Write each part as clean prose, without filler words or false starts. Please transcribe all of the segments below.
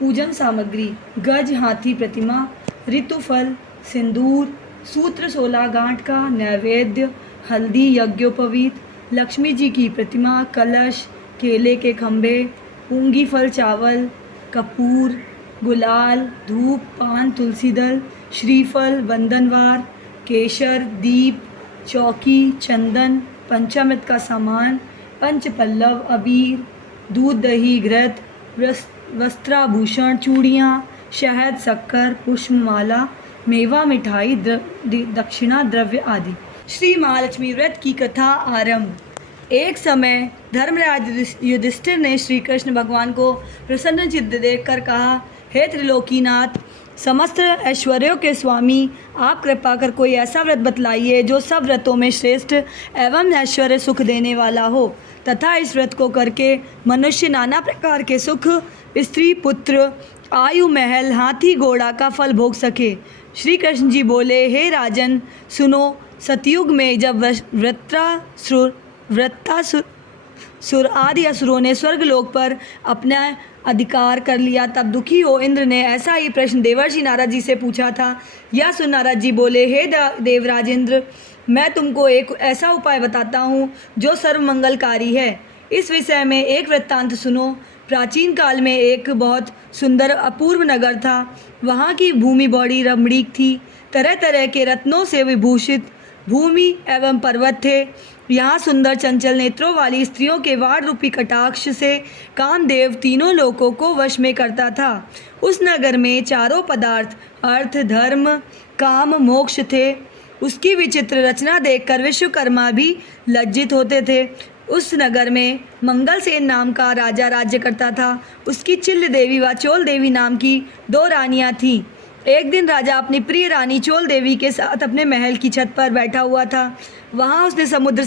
पूजन सामग्री: गज हाथी प्रतिमा, ऋतुफल, सिंदूर, सूत्र 16 गांठ का, नैवेद्य, हल्दी यज्ञोपवीत, लक्ष्मी जी की प्रतिमा, कलश, केले के खंभे, पूंगी फल चावल, कपूर, गुलाल, धूप, पान, तुलसी दल, श्रीफल, वंदनवार, केशर, दीप, चौकी, चंदन, पंचामृत का सामान, पंचपल्लव, अबीर, दूध, दही, घृत, वस्त्राभूषण, चूड़ियाँ, शहद, शक्कर, पुष्पमाला, मेवा, मिठाई, दक्षिणा, द्रव्य आदि। श्री महालक्ष्मी व्रत की कथा आरंभ। एक समय धर्मराज युधिष्ठिर ने श्री कृष्ण भगवान को प्रसन्न चित्त देखकर कहा, हे त्रिलोकीनाथ, समस्त ऐश्वर्यों के स्वामी, आप कृपा कर कोई ऐसा व्रत बतलाइए जो सब व्रतों में श्रेष्ठ एवं ऐश्वर्य सुख देने वाला हो तथा इस व्रत को करके मनुष्य नाना प्रकार के सुख, स्त्री, पुत्र, आयु, महल, हाथी, घोड़ा का फल भोग सके। श्री कृष्ण जी बोले, हे राजन, सुनो, सतयुग में जब वृत्तासुर आदि असुरों ने स्वर्गलोक पर अपना अधिकार कर लिया, तब दुखी हो इंद्र ने ऐसा ही प्रश्न देवर्षि नारद जी से पूछा था। यह सुन नारद जी बोले, हे देवराज इंद्र, मैं तुमको एक ऐसा उपाय बताता हूँ जो सर्वमंगलकारी है। इस विषय में एक वृत्तांत सुनो। प्राचीन काल में एक बहुत सुंदर अपूर्व नगर था। वहाँ की भूमि बड़ी रमणीक थी। तरह तरह के रत्नों से विभूषित भूमि एवं पर्वत थे। यहाँ सुंदर चंचल नेत्रों वाली स्त्रियों के वार रूपी कटाक्ष से कामदेव तीनों लोकों को वश में करता था। उस नगर में चारों पदार्थ अर्थ, धर्म, काम, मोक्ष थे। उसकी विचित्र रचना देखकर विश्वकर्मा भी लज्जित होते थे। उस नगर में मंगलसेन नाम का राजा राज्य करता था। उसकी चिल्ल देवी व चोल देवी नाम की 2 रानियां थीं। एक दिन राजा अपनी प्रिय रानी चोल देवी के साथ अपने महल की छत पर बैठा हुआ था। वहाँ उसने समुद्र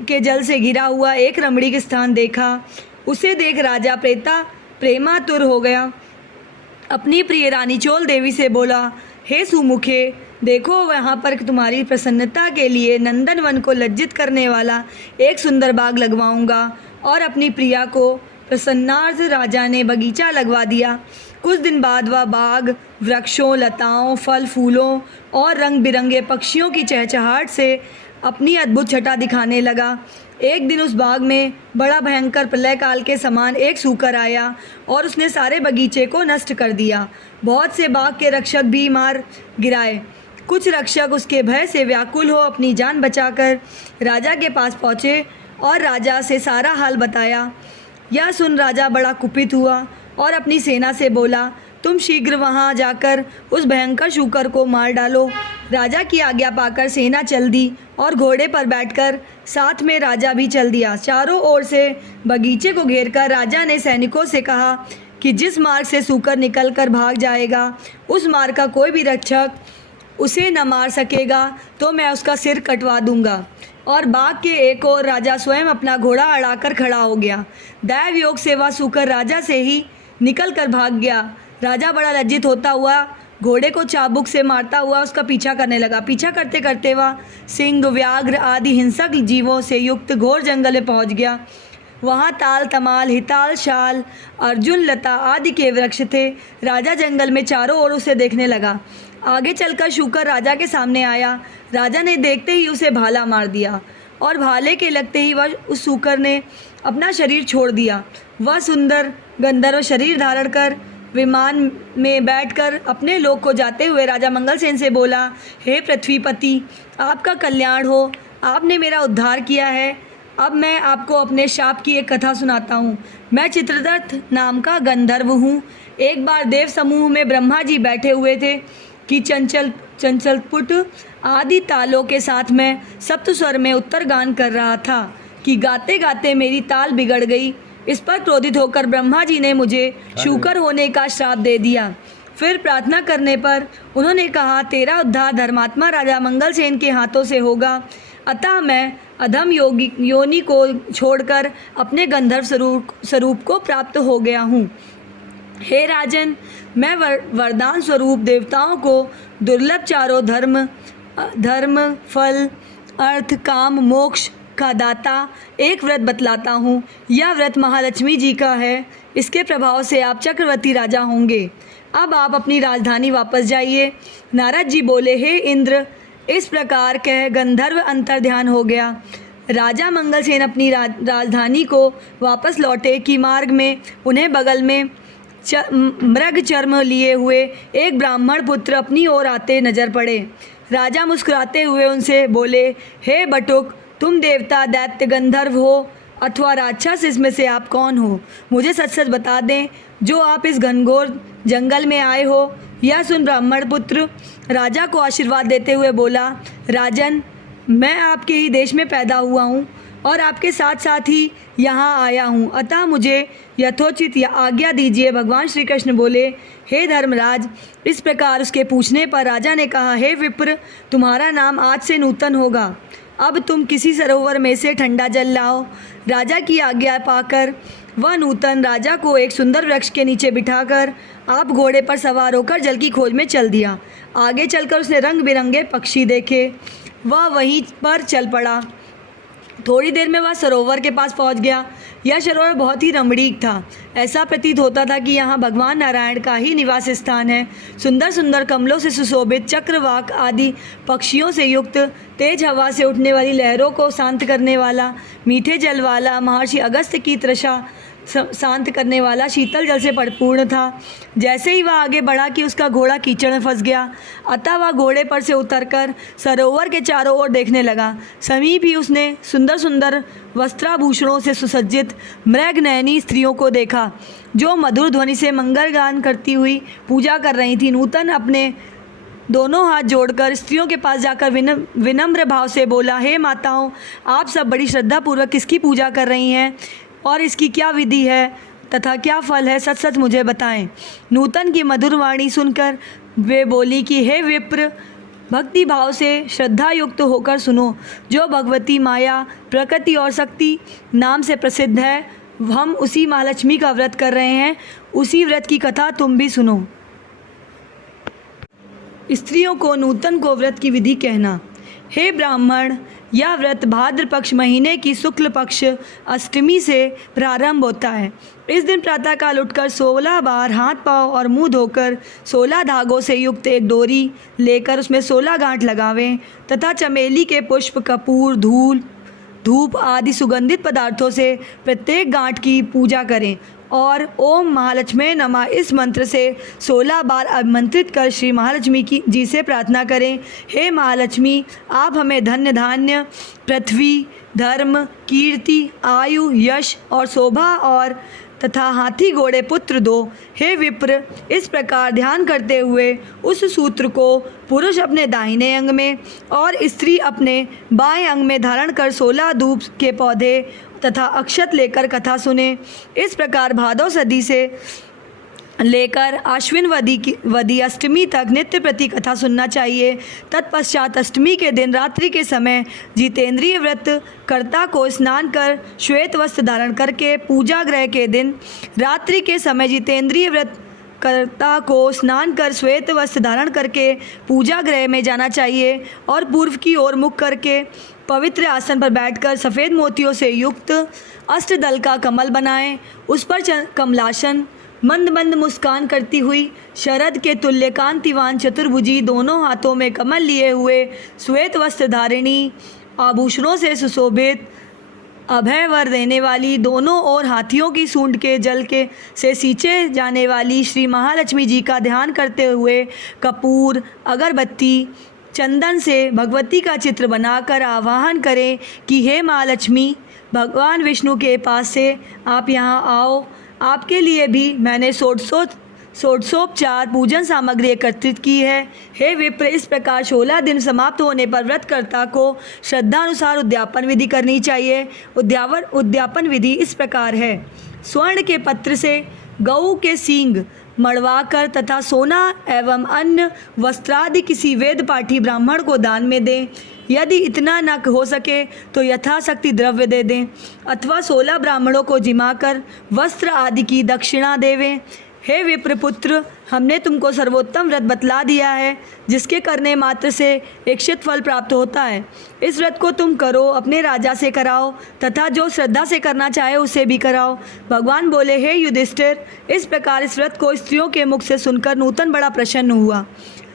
के जल से घिरा हुआ एक रमणीक स्थान देखा। उसे देख राजा प्रेमातुर हो गया। अपनी प्रिय रानी चोल देवी से बोला, हे सुमुखे, देखो, वहाँ पर तुम्हारी प्रसन्नता के लिए नंदनवन को लज्जित करने वाला एक सुंदर बाग लगवाऊंगा। और अपनी प्रिया को प्रसन्नार्थ राजा ने बगीचा लगवा दिया। कुछ दिन बाद वह बाग वृक्षों, लताओं, फल फूलों और रंग बिरंगे पक्षियों की चहचहाहट से अपनी अद्भुत छटा दिखाने लगा। एक दिन उस बाग में बड़ा भयंकर प्रलय काल के समान एक सूकर आया और उसने सारे बगीचे को नष्ट कर दिया। बहुत से बाग के रक्षक भी मार गिराए। कुछ रक्षक उसके भय से व्याकुल हो अपनी जान बचाकर राजा के पास पहुँचे और राजा से सारा हाल बताया। यह सुन राजा बड़ा कुपित हुआ और अपनी सेना से बोला, तुम शीघ्र वहां जाकर उस भयंकर शूकर को मार डालो। राजा की आज्ञा पाकर सेना चल दी और घोड़े पर बैठकर साथ में राजा भी चल दिया। चारों ओर से बगीचे को घेरकर राजा ने सैनिकों से कहा कि जिस मार्ग से शूकर निकलकर भाग जाएगा, उस मार्ग का कोई भी रक्षक उसे न मार सकेगा तो मैं उसका सिर कटवा दूंगा। और बाग के एक ओर राजा स्वयं अपना घोड़ा अड़ाकर खड़ा हो गया। दैव योग से वह सूकर राजा से ही निकल कर भाग गया। राजा बड़ा लज्जित होता हुआ घोड़े को चाबुक से मारता हुआ उसका पीछा करने लगा। पीछा करते करते वह सिंह, व्याघ्र आदि हिंसक जीवों से युक्त घोर जंगल में पहुंच गया। वहाँ ताल, तमाल, हिताल, शाल, अर्जुन, लता आदि के वृक्ष थे। राजा जंगल में चारों ओर उसे देखने लगा। आगे चलकर शूकर राजा के सामने आया। राजा ने देखते ही उसे भाला मार दिया और भाले के लगते ही वह उस शूकर ने अपना शरीर छोड़ दिया। वह सुंदर गंधर्व शरीर धारण कर विमान में बैठकर अपने लोक को जाते हुए राजा मंगलसेन से बोला, हे पृथ्वीपति, आपका कल्याण हो, आपने मेरा उद्धार किया है। अब मैं आपको अपने शाप की एक कथा सुनाता हूँ। मैं चित्ररथ नाम का गंधर्व हूँ। एक बार देव समूह में ब्रह्मा जी बैठे हुए थे कि चंचलपुट आदि तालों के साथ मैं सप्तस्वर में उत्तर गान कर रहा था कि गाते गाते मेरी ताल बिगड़ गई। इस पर क्रोधित होकर ब्रह्मा जी ने मुझे शूकर होने का श्राप दे दिया। फिर प्रार्थना करने पर उन्होंने कहा, तेरा उद्धार धर्मात्मा राजा मंगलसेन के हाथों से होगा। अतः मैं अधम योनि को छोड़कर अपने गंधर्व स्वरूप को प्राप्त हो गया हूँ। हे राजन, मैं वरदान स्वरूप देवताओं को दुर्लभ चारों धर्म, फल, अर्थ, काम, मोक्ष का दाता एक व्रत बतलाता हूँ। यह व्रत महालक्ष्मी जी का है। इसके प्रभाव से आप चक्रवर्ती राजा होंगे। अब आप अपनी राजधानी वापस जाइए। नारद जी बोले, हे इंद्र, इस प्रकार कह गंधर्व अंतर्ध्यान हो गया। राजा मंगलसेन अपनी राजधानी को वापस लौटे कि मार्ग में उन्हें बगल में मृग चर्म लिए हुए एक ब्राह्मण पुत्र अपनी ओर आते नजर पड़े। राजा मुस्कुराते हुए उनसे बोले, हे बटुक, तुम देवता, दैत्य, गंधर्व हो अथवा राक्षस, इसमें से आप कौन हो? मुझे सच सच बता दें, जो आप इस घनघोर जंगल में आए हो। यह सुन ब्राह्मण पुत्र राजा को आशीर्वाद देते हुए बोला, राजन, मैं आपके ही देश में पैदा हुआ हूँ और आपके साथ साथ ही यहाँ आया हूँ, अतः मुझे यथोचित आज्ञा दीजिए। भगवान श्री कृष्ण बोले, हे धर्मराज। इस प्रकार उसके पूछने पर राजा ने कहा, हे विप्र, तुम्हारा नाम आज से नूतन होगा। अब तुम किसी सरोवर में से ठंडा जल लाओ। राजा की आज्ञा पाकर वह नूतन राजा को एक सुंदर वृक्ष के नीचे बिठाकर आप घोड़े पर सवार होकर जल की खोज में चल दिया। आगे चलकर उसने रंग बिरंगे पक्षी देखे। वह वहीं पर चल पड़ा। थोड़ी देर में वह सरोवर के पास पहुंच गया। यह सरोवर बहुत ही रमणीक था। ऐसा प्रतीत होता था कि यहाँ भगवान नारायण का ही निवास स्थान है। सुंदर सुंदर कमलों से सुशोभित, चक्रवाक आदि पक्षियों से युक्त, तेज हवा से उठने वाली लहरों को शांत करने वाला, मीठे जल वाला, महर्षि अगस्त्य की तृषा शांत करने वाला शीतल जल से परिपूर्ण था। जैसे ही वह आगे बढ़ा कि उसका घोड़ा कीचड़ में फंस गया, अतः वह घोड़े पर से उतरकर सरोवर के चारों ओर देखने लगा। समीप ही उसने सुंदर सुंदर वस्त्राभूषणों से सुसज्जित मृगनयनी स्त्रियों को देखा, जो मधुर ध्वनि से मंगल गान करती हुई पूजा कर रही थी। नूतन अपने दोनों हाथ जोड़कर स्त्रियों के पास जाकर विनम्र भाव से बोला, हे माताओं, आप सब बड़ी श्रद्धापूर्वक किसकी पूजा कर रही हैं और इसकी क्या विधि है तथा क्या फल है? सच सच मुझे बताएं। नूतन की मधुर वाणी सुनकर वे बोली कि हे विप्र, भक्ति भाव से श्रद्धा युक्त होकर सुनो। जो भगवती माया, प्रकृति और शक्ति नाम से प्रसिद्ध है, हम उसी महालक्ष्मी का व्रत कर रहे हैं। उसी व्रत की कथा तुम भी सुनो। स्त्रियों को नूतन को व्रत की विधि कहना। हे ब्राह्मण, यह व्रत भाद्र पक्ष महीने की शुक्ल पक्ष अष्टमी से प्रारंभ होता है। इस दिन प्रातःकाल उठकर 16 बार हाथ पांव और मुंह धोकर 16 धागों से युक्त एक डोरी लेकर उसमें 16 गांठ लगावें तथा चमेली के पुष्प, कपूर, धूप आदि सुगंधित पदार्थों से प्रत्येक गांठ की पूजा करें और ओम महालक्ष्मी नमः इस मंत्र से 16 बार अभिमंत्रित कर श्री महालक्ष्मी जी से प्रार्थना करें, हे महालक्ष्मी, आप हमें धन्य धान्य, पृथ्वी, धर्म, कीर्ति, आयु, यश और शोभा और तथा हाथी घोड़े पुत्र दो। हे विप्र, इस प्रकार ध्यान करते हुए उस सूत्र को पुरुष अपने दाहिने अंग में और स्त्री अपने बाएं अंग में धारण कर 16 धूप के पौधे तथा अक्षत लेकर कथा सुने। इस प्रकार भादौ सदी से लेकर आश्विन वदी अष्टमी तक नित्य प्रति कथा सुनना चाहिए। तत्पश्चात अष्टमी के दिन रात्रि के समय जितेंद्रिय व्रत कर्ता को स्नान कर श्वेत वस्त्र धारण करके, पूजा ग्रह के दिन रात्रि के समय जितेंद्रिय व्रत कर्ता को स्नान कर श्वेत वस्त्र धारण करके पूजा गृह में जाना चाहिए और पूर्व की ओर मुख करके पवित्र आसन पर बैठकर सफ़ेद मोतियों से युक्त अष्टदल का कमल बनाएं। उस पर कमलासन मंद मंद मुस्कान करती हुई शरद के तुल्य कांतिवान चतुर्भुजी, दोनों हाथों में कमल लिए हुए, श्वेत वस्त्र धारिणी, आभूषणों से सुशोभित, अभय वर देने वाली, दोनों ओर हाथियों की सूंड के जल के से सींचे जाने वाली श्री महालक्ष्मी जी का ध्यान करते हुए कपूर, अगरबत्ती, चंदन से भगवती का चित्र बनाकर आवाहन करें कि हे महालक्ष्मी, भगवान विष्णु के पास से आप यहाँ आओ। आपके लिए भी मैंने षोडशोपचार पूजन सामग्री एकत्रित की है। हे विप्र, इस प्रकार 16 दिन समाप्त होने पर व्रतकर्ता को श्रद्धानुसार उद्यापन विधि करनी चाहिए। उद्यापन विधि इस प्रकार है। स्वर्ण के पत्र से गऊ के सींग मड़वाकर तथा सोना एवं अन्य वस्त्रादि किसी वेद पाठी ब्राह्मण को दान में दें। यदि इतना न हो सके तो यथाशक्ति द्रव्य दे दें अथवा 16 ब्राह्मणों को जिमाकर वस्त्र आदि की दक्षिणा देवें। हे विप्रपुत्र, हमने तुमको सर्वोत्तम व्रत बतला दिया है। जिसके करने मात्र से इच्छित फल प्राप्त होता है। इस व्रत को तुम करो, अपने राजा से कराओ तथा जो श्रद्धा से करना चाहे उसे भी कराओ। भगवान बोले, हे युधिष्ठिर, इस प्रकार इस व्रत को स्त्रियों के मुख से सुनकर नूतन बड़ा प्रसन्न हुआ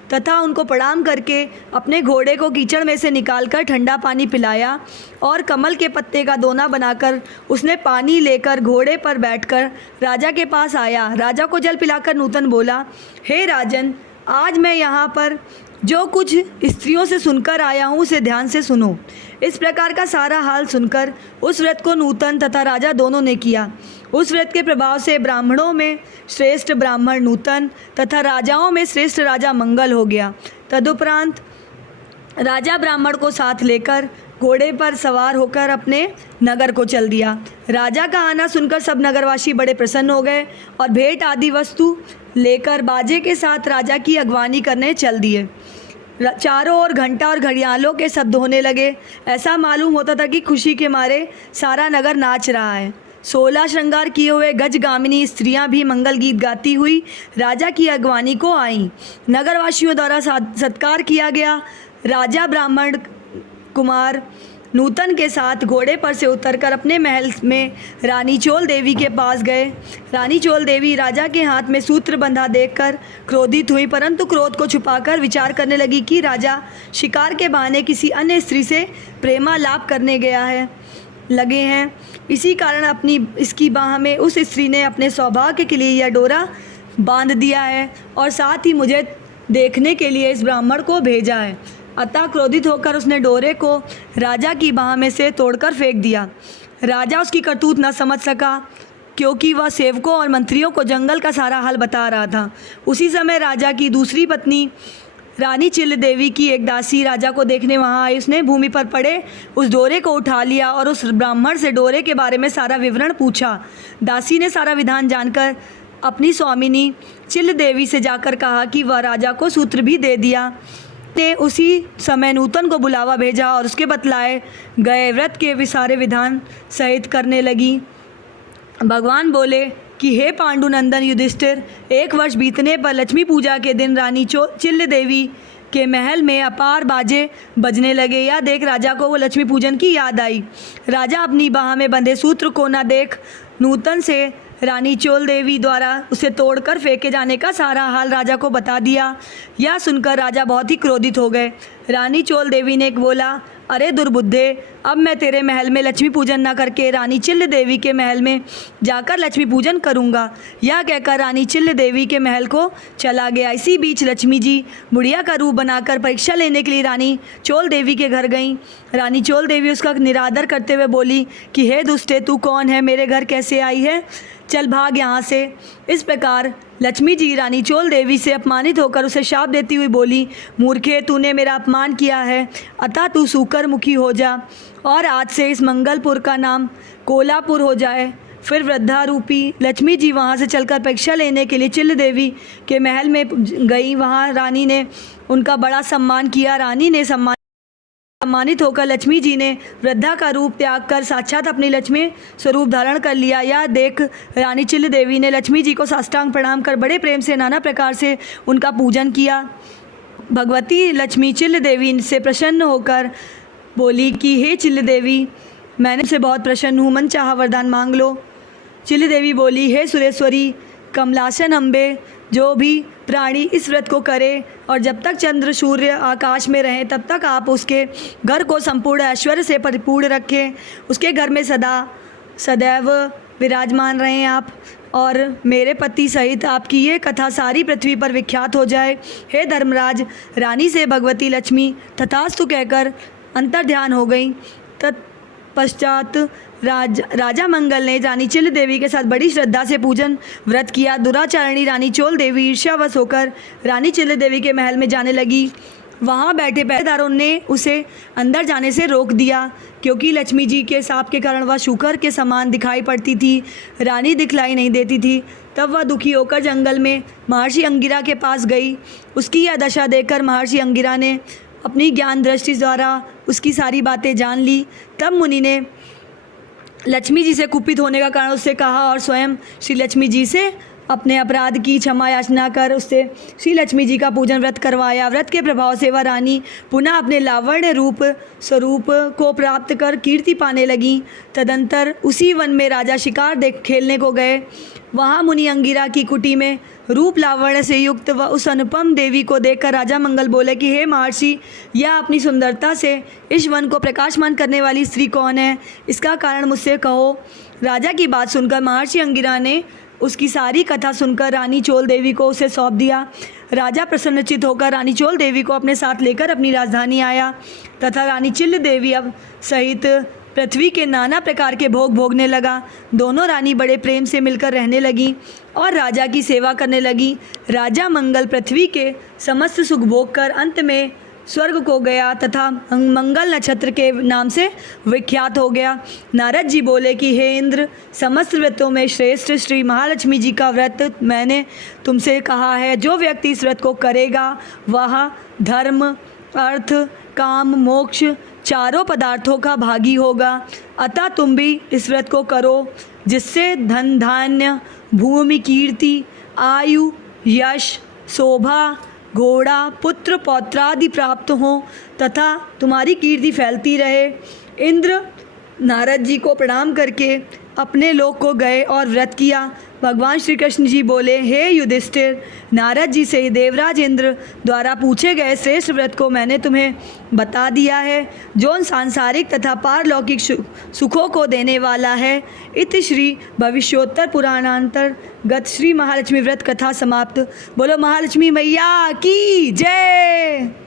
तथा उनको प्रणाम करके अपने घोड़े को कीचड़ में से निकालकर ठंडा पानी पिलाया और कमल के पत्ते का दोना बनाकर उसने पानी लेकर घोड़े पर बैठकर राजा के पास आया। राजा को जल पिलाकर नूतन बोला, हे राजन, आज मैं यहाँ पर जो कुछ स्त्रियों से सुनकर आया हूँ उसे ध्यान से सुनो। इस प्रकार का सारा हाल सुनकर उस व्रत को नूतन तथा राजा दोनों ने किया। उस व्रत के प्रभाव से ब्राह्मणों में श्रेष्ठ ब्राह्मण नूतन तथा राजाओं में श्रेष्ठ राजा मंगल हो गया। तदुपरांत राजा ब्राह्मण को साथ लेकर घोड़े पर सवार होकर अपने नगर को चल दिया। राजा का आना सुनकर सब नगरवासी बड़े प्रसन्न हो गए और भेंट आदि वस्तु लेकर बाजे के साथ राजा की अगवानी करने चल दिए। चारों ओर घंटा और घड़ियालों के शब्द होने लगे। ऐसा मालूम होता था कि खुशी के मारे सारा नगर नाच रहा है। 16 श्रृंगार किए हुए गजगामिनी स्त्रियां भी मंगल गीत गाती हुई राजा की अगवानी को आईं। नगरवासियों द्वारा सत्कार किया गया। राजा ब्राह्मण कुमार नूतन के साथ घोड़े पर से उतरकर अपने महल में रानी चोल देवी के पास गए। रानी चोल देवी राजा के हाथ में सूत्र बंधा देखकर क्रोधित हुई, परंतु क्रोध को छुपाकर विचार करने लगी कि राजा शिकार के बहाने किसी अन्य स्त्री से प्रेमालाप करने लगे हैं। इसी कारण इसकी बाह में उस स्त्री ने अपने सौभाग्य के लिए यह डोरा बांध दिया है और साथ ही मुझे देखने के लिए इस ब्राह्मण को भेजा है। अतः क्रोधित होकर उसने डोरे को राजा की बाह में से तोड़कर फेंक दिया। राजा उसकी करतूत न समझ सका क्योंकि वह सेवकों और मंत्रियों को जंगल का सारा हाल बता रहा था। उसी समय राजा की दूसरी पत्नी रानी चिल्ल देवी की एक दासी राजा को देखने वहां आई। उसने भूमि पर पड़े उस डोरे को उठा लिया और उस ब्राह्मण से डोरे के बारे में सारा विवरण पूछा। दासी ने सारा विधान जानकर अपनी स्वामिनी चिल्ल देवी से जाकर कहा कि वह राजा को सूत्र भी दे दिया। ने उसी समय नूतन को बुलावा भेजा और उसके बतलाए गए व्रत के सारे विधान सहित करने लगी। भगवान बोले कि हे पांडुनंदन युधिष्ठिर, 1 वर्ष बीतने पर लक्ष्मी पूजा के दिन रानी चिल्ल देवी के महल में अपार बाजे बजने लगे। यह देख राजा को वो लक्ष्मी पूजन की याद आई। राजा अपनी बाह में बंधे सूत्र को न देख नूतन से रानी चोल देवी द्वारा उसे तोड़कर फेंके जाने का सारा हाल राजा को बता दिया। यह सुनकर राजा बहुत ही क्रोधित हो गए। रानी चोल देवी ने बोला, अरे दुर्बुद्धे, अब मैं तेरे महल में लक्ष्मी पूजन न करके रानी चिल्ल देवी के महल में जाकर लक्ष्मी पूजन करूंगा। यह कहकर रानी चिल्ल देवी के महल को चला गया। इसी बीच लक्ष्मी जी बुढ़िया का रूप बनाकर परीक्षा लेने के लिए रानी चोल देवी के घर गईं। रानी चोल देवी उसका निरादर करते हुए बोली कि हे दुष्टे, तू कौन है, मेरे घर कैसे आई है, चल भाग यहाँ से। इस प्रकार लक्ष्मी जी रानी चोल देवी से अपमानित होकर उसे शाप देती हुई बोली, मूर्खे, तूने मेरा अपमान किया है, अतः तू सूकर मुखी हो जा और आज से इस मंगलपुर का नाम कोलापुर हो जाए। फिर वृद्धा रूपी लक्ष्मी जी वहाँ से चलकर परीक्षा लेने के लिए चिल्ल देवी के महल में गई। वहाँ रानी ने उनका बड़ा सम्मान किया। रानी ने सम्मानित होकर लक्ष्मी जी ने वृद्धा का रूप त्याग कर साक्षात अपनी लक्ष्मी स्वरूप धारण कर लिया। यह देख रानी चिल्ल देवी ने लक्ष्मी जी को साष्टांग प्रणाम कर बड़े प्रेम से नाना प्रकार से उनका पूजन किया। भगवती लक्ष्मी चिल्ल देवी से प्रसन्न होकर बोली कि हे चिल्ल देवी, मैंने से बहुत प्रसन्न हूँ, मन चाहा वरदान मांग लो। चिल्ल देवी बोली, हे सुरेश्वरी कमलासन अम्बे, जो भी प्राणी इस व्रत को करे और जब तक चंद्र सूर्य आकाश में रहें तब तक आप उसके घर को संपूर्ण ऐश्वर्य से परिपूर्ण रखें, उसके घर में सदैव विराजमान रहें आप, और मेरे पति सहित आपकी ये कथा सारी पृथ्वी पर विख्यात हो जाए। हे धर्मराज, रानी से भगवती लक्ष्मी तथास्तु कहकर अंतर्ध्यान हो गई। तत्पश्चात राजा मंगल ने रानी चिल्ल देवी के साथ बड़ी श्रद्धा से पूजन व्रत किया। दुराचारणी रानी चोल देवी ईर्ष्यावश होकर रानी चिल्ल देवी के महल में जाने लगी। वहाँ बैठे पहरेदारों ने उसे अंदर जाने से रोक दिया क्योंकि लक्ष्मी जी के शाप के कारण वह शूकर के समान दिखाई पड़ती थी। रानी दिखलाई नहीं देती थी। तब वह दुखी होकर जंगल में महर्षि अंगिरा के पास गई। उसकी यह दशा देखकर महर्षि अंगिरा ने अपनी ज्ञान दृष्टि द्वारा उसकी सारी बातें जान ली। तब मुनि ने लक्ष्मी जी से कुपित होने का कारण उससे कहा और स्वयं श्री लक्ष्मी जी से अपने अपराध की क्षमा याचना कर उससे श्री लक्ष्मी जी का पूजन व्रत करवाया। व्रत के प्रभाव से वह रानी पुनः अपने लावण्य रूप स्वरूप को प्राप्त कर कीर्ति पाने लगी। तदंतर उसी वन में राजा शिकार देख खेलने को गए। वहाँ मुनि अंगिरा की कुटी में रूप लावण्य से युक्त व उस अनुपम देवी को देखकर राजा मंगल बोले कि हे महर्षि, यह अपनी सुंदरता से इस वन को प्रकाशमान करने वाली स्त्री कौन है? इसका कारण मुझसे कहो। राजा की बात सुनकर महर्षि अंगिरा ने उसकी सारी कथा सुनकर रानी चोल देवी को उसे सौंप दिया। राजा प्रसन्नचित होकर रानी चोल देवी को अपने साथ लेकर अपनी राजधानी आया तथा रानी चिल्ल देवी अब सहित पृथ्वी के नाना प्रकार के भोग भोगने लगा। दोनों रानी बड़े प्रेम से मिलकर रहने लगी और राजा की सेवा करने लगी। राजा मंगल पृथ्वी के समस्त सुख भोग कर अंत में स्वर्ग को गया तथा मंगल नक्षत्र के नाम से विख्यात हो गया। नारद जी बोले कि हे इंद्र, समस्त व्रतों में श्रेष्ठ श्री महालक्ष्मी जी का व्रत मैंने तुमसे कहा है। जो व्यक्ति इस व्रत को करेगा वह धर्म, अर्थ, काम, मोक्ष चारों पदार्थों का भागी होगा। अतः तुम भी इस व्रत को करो, जिससे धन धान्य, भूमि, कीर्ति, आयु, यश, शोभा, घोड़ा, पुत्र, पौत्रादि प्राप्त हों तथा तुम्हारी कीर्ति फैलती रहे। इंद्र नारद जी को प्रणाम करके अपने लोक को गए और व्रत किया। भगवान श्री कृष्ण जी बोले, हे युधिष्ठिर, नारद जी से देवराज इंद्र द्वारा पूछे गए श्रेष्ठ व्रत को मैंने तुम्हें बता दिया है, जो सांसारिक तथा पारलौकिक सुखों को देने वाला है। इति श्री भविष्योत्तर पुराणांतर्गत श्री महालक्ष्मी व्रत कथा समाप्त। बोलो महालक्ष्मी मैया की जय।